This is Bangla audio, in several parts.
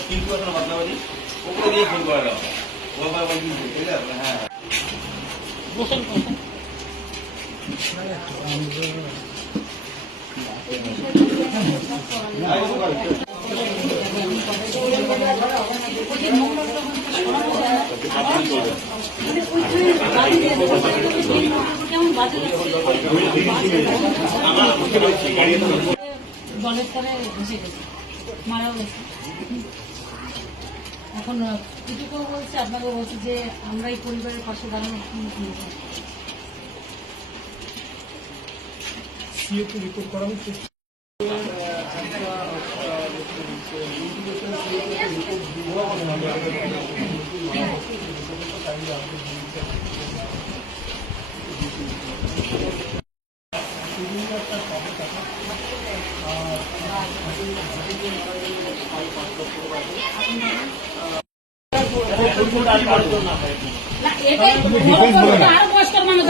কিন্তু এখন বদলাবাজি ওপরে দিয়ে ফোন করে ঠিক আছে হ্যাঁ। বসেন জলের তলে ভেসে গেছে মারাও গেছে। এখন এটুকুও বলছে আপনাকে বলছে যে আমরা এই পরিবারের পাশে দাঁড়ানো রিপোর্ট করা হচ্ছে?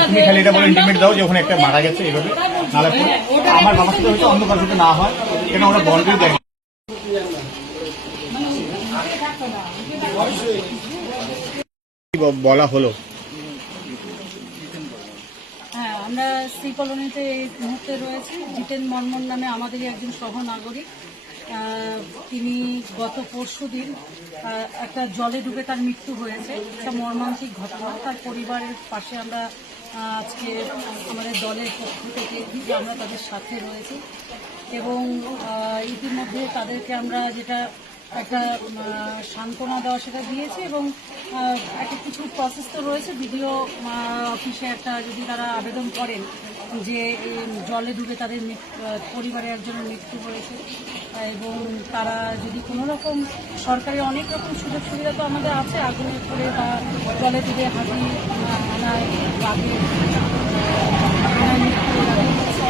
তুমি খালি এটা বলে ইন্টিমেট দাও যে একটা মারা গেছে এইভাবে নাহলে আমার বাবার অন্য না হয়, কেন ওরা বলবে দেয় বলা হলো হ্যাঁ আমরা শ্রী কলোনিতে এই মুহূর্তে রয়েছি। জিতেন মর্মন নামে আমাদেরই একজন সহনাগরিক। আহ, তিনি গত পরশু দিন একটা জলে ডুবে তার মৃত্যু হয়েছে। একটা মর্মান্তিক ঘটনা। তার পরিবারের পাশে আমরা আজকে আমাদের দলের পক্ষ থেকে আমরা তাদের সাথে রয়েছি। এবং ইতিমধ্যে তাদেরকে আমরা যেটা একটা সান্ত্বনা দেওয়া সেটা দিয়েছে এবং একটা কিছু প্রসেস তো রয়েছে। ভিডিও অফিসে একটা যদি তারা আবেদন করেন যে জলে ডুবে তাদের পরিবারের একজনের মৃত্যু হয়েছে, এবং তারা যদি কোনো রকম সরকারি অনেক রকম সুযোগ সুবিধা তো আমাদের আছে, আগুনে পড়ে বা জলে ডুবে হাতি আনার বাঘে আনার মৃত্যু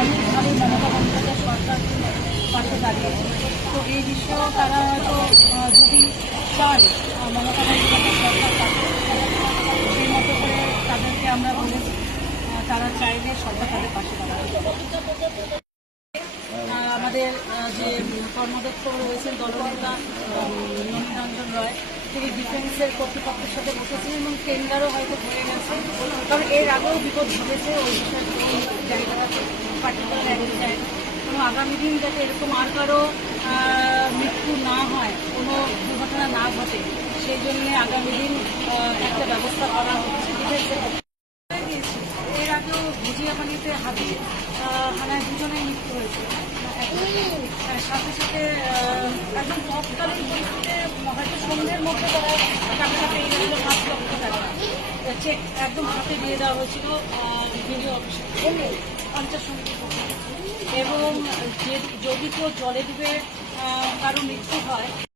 অনেকভাবে মমতা বন্দ্যোপাধ্যায় সরকার পাশে দাঁড়িয়েছে তো এই বিষয়েও তারা হয়তো আহ, যদি চান মমতা বন্দ্যোপাধ্যায় সরকার সেই মতো করে তাদেরকে আমরা বলেছি তারা চাইলে সরকার তাদের পাশে আমাদের যে কর্মদক্ষ রয়েছেন দলনেতা নন্দরঞ্জন রয় তিনি ডিফেন্সের কর্তৃপক্ষের সাথে বসেছেন এবং টেন্ডারও হয়তো হয়ে গেছে কারণ এর আগেও বিপদ ঘটেছে ওই জায়গাটাতে পার্টিকুলার একটা জায়গা কোনো আগামী দিন যাতে এরকম আর কারও মৃত্যু না হয়, কোনো দুর্ঘটনা না ঘটে, সেই জন্য আগামী দিন একটা ব্যবস্থা করা হচ্ছে। এর আগেও ভুজিয়া পানিতে হাতে হানায় দুজনের মৃত্যু হয়েছে। সাথে সাথে একদম তৎকালীন পরিস্থিতিতে হয়তো সন্ধ্যের মধ্যে তারা টাকাটা পেয়ে গেছিল পাঁচ লক্ষ টাকা একদম হাতে দিয়ে দেওয়া হয়েছিল ভিডিও অফিসে। এবং যদি কেউ জলে ডুবে কারও মৃত্যু হয়